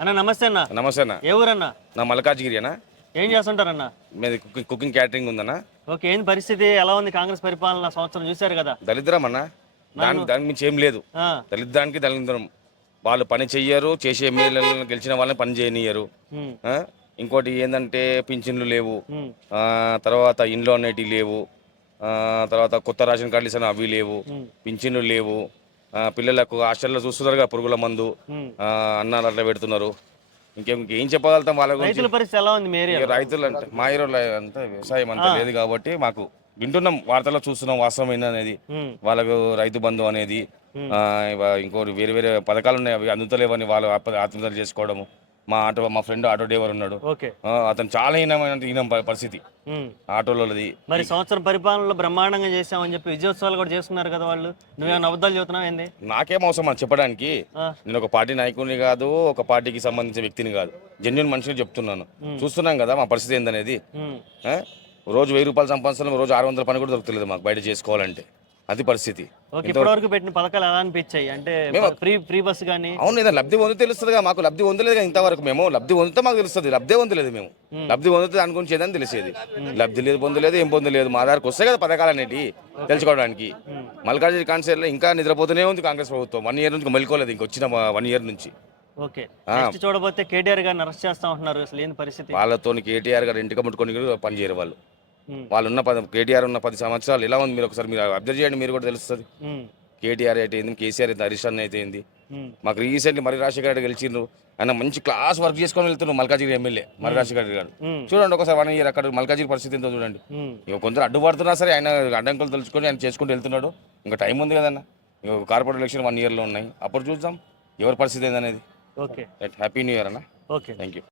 అన్న నమస్తే అన్న. నమస్తే అన్న. ఏ ఊరన్నా? నా మల్కాజ్గిరి అన్న. ఏం చేస్తుంటారన్న? మీది కుకింగ్ క్యాటరింగ్ ఉందన్న. ఓకే, ఏంది పరిస్థితి? ఎలా ఉంది కాంగ్రెస్ పరిపాలన? సంవత్సరం చూశారు కదా. దళిద్రం అన్న. దానికి మించి ఏం లేదు. ఆ, దళిద్రానికి దళిద్రం. వాళ్ళు పని చెయ్యరు, చేసే ఎమ్మెల్యేలను గెలిచిన వాళ్ళని పని చేయనియ్యరు. ఉమ్, ఆ? ఇంకోటి ఏంటంటే పింఛన్లు లేవు. ఉమ్, తర్వాత ఇండ్లు అనేటివి లేవు. తర్వాత కొత్త రేషన్ కార్డులు ఇస్తాను అవి లేవు. ఉమ్, పింఛన్లు లేవు. పిల్లలకు హాస్టల్లో చూస్తున్నారుగా పురుగుల మందు. ఉమ్. అన్నాలు అట్లా పెడుతున్నారు. ఇంకేం చెప్పగలుగుతాం వాళ్ళ గురించి? రైతుల పరిస్థితి ఎలా ఉంది మీ ఇక ఏరియాలో? రైతులు అంటే మా ఏరియాలో అంతా వ్యవసాయం అంతా లేదు కాబట్టి మాకు వింటున్నాం, వార్తల్లో చూస్తున్నాం వాస్తవం అనేది. ఉమ్, వాళ్ళకు రైతు బంధు అనేది ఇంకోటి వేరే వేరే పథకాలు ఉన్నాయి, అవి అందుతలేవని వాళ్ళు ఆత్మహత్యలు చేసుకోవడము. మా ఫ్రెండ్ ఆటో డ్రైవర్ ఉన్నాడు. ఓకే. అతను చాలా హీనం పరిస్థితి ఉమ్. ఆటోలది. మరి సంవత్సరం పరిపాలనలో బ్రహ్మాండంగా చేసామని చెప్పి విజయోత్సవాలు కూడా చేస్తున్నారు కదా వాళ్ళు. నువ్వేమైనా అబద్ధాలు చెబుతున్నావు ఏంది? నాకేం అవసరం అని చెప్పడానికి. ఆ, నేను ఒక పార్టీ నాయకుడిని కాదు, ఒక పార్టీకి సంబంధించిన వ్యక్తిని కాదు, జెన్యున్ మనిషిని చెప్తున్నాను. చూస్తున్నాం కదా మా పరిస్థితి ఏందనేది. ఉమ్, రోజు 1000 రూపాయలు సంపాదిస్తున్నాం, రోజు 600 పని కూడా దొరుకుతలేదు మాకు బయట చేసుకోవాలంటే. అది పరిస్థితి. ఓకే. ఇప్పటివరకు పెట్టిన పథకాలు ఎలా అనిపించాయి? అంటే ఫ్రీ బస్ కానీ? అవును, ఏదైనా లబ్ధి పొంది తెలుస్తుందిగా. మాకు లబ్ధి పొందలేదు ఇంతవరకు. మేము లబ్ధి పొందితే మాకు తెలుస్తుంది, లబ్ధే పొందలేదు మేము. లబ్ధి పొందితే దాని గురించి ఏదని తెలిసేది. లబ్ధి లేదు, పొందలేదు, ఏం పొందలేదు. మా దగ్గరకు వస్తాయి కదా పథకాలు అనేవి తెలుసుకోవడానికి. మల్కాజ్గిరి కాన్స్టిట్యూన్సీలో ఇంకా నిద్రపోతూనే ఉంది కాంగ్రెస్ ప్రభుత్వం. 1 ఇయర్ నుంచి మెలుకోలేదు, ఇంకొచ్చిన 1 ఇయర్ నుంచి. ఓకే. నెక్స్ట్ చూడబోతే కేటీఆర్ గారిని అరెస్ట్ చేస్తా ఉంటున్నారు. అసలు ఏంది పరిస్థితి? వాళ్ళతో కేటీఆర్ గారు ఇంటికి ముట్టుకొని పని చేయరు వాళ్ళు. వాళ్ళున్న కేటీఆర్ ఉన్న 10 సంవత్సరాలు ఎలా ఉంది మీరు ఒకసారి మీరు అబ్జర్వ్ చేయండి, మీరు కూడా తెలుస్తుంది. కేటీఆర్ అయితే ఏంది, కేసీఆర్ అయితే, హరీష్ అన్న అయితే ఏంది. మాకు రీసెంట్లీ మరి రాజశేఖర రెడ్డి గెలిచిండ్రు. ఆయన మంచి క్లాస్ వర్క్ చేసుకొని వెళ్తున్నారు మల్కాజ్గిరి ఎమ్మెల్యే మరి రాజశేఖర రెడ్డి గారు. చూడండి ఒకసారి 1 ఇయర్ అక్కడ మల్కాజ్గిరి పరిస్థితి ఎంతో చూడండి. ఇక కొందరు అడ్డుపడుతున్నా సరే ఆయన అడ్డంకులు తెలుసుకొని ఆయన చేసుకుంటూ వెళ్తున్నాడు. ఇంకా టైం ఉంది కదన్న. ఇక కార్పొరేట్ ఎలక్షన్ 1 ఇయర్లో ఉన్నాయి, అప్పుడు చూద్దాం ఎవరి పరిస్థితి ఏందనేది. ఓకే. హ్యాపీ న్యూ ఇయర్ అన్న. Okay, thank you.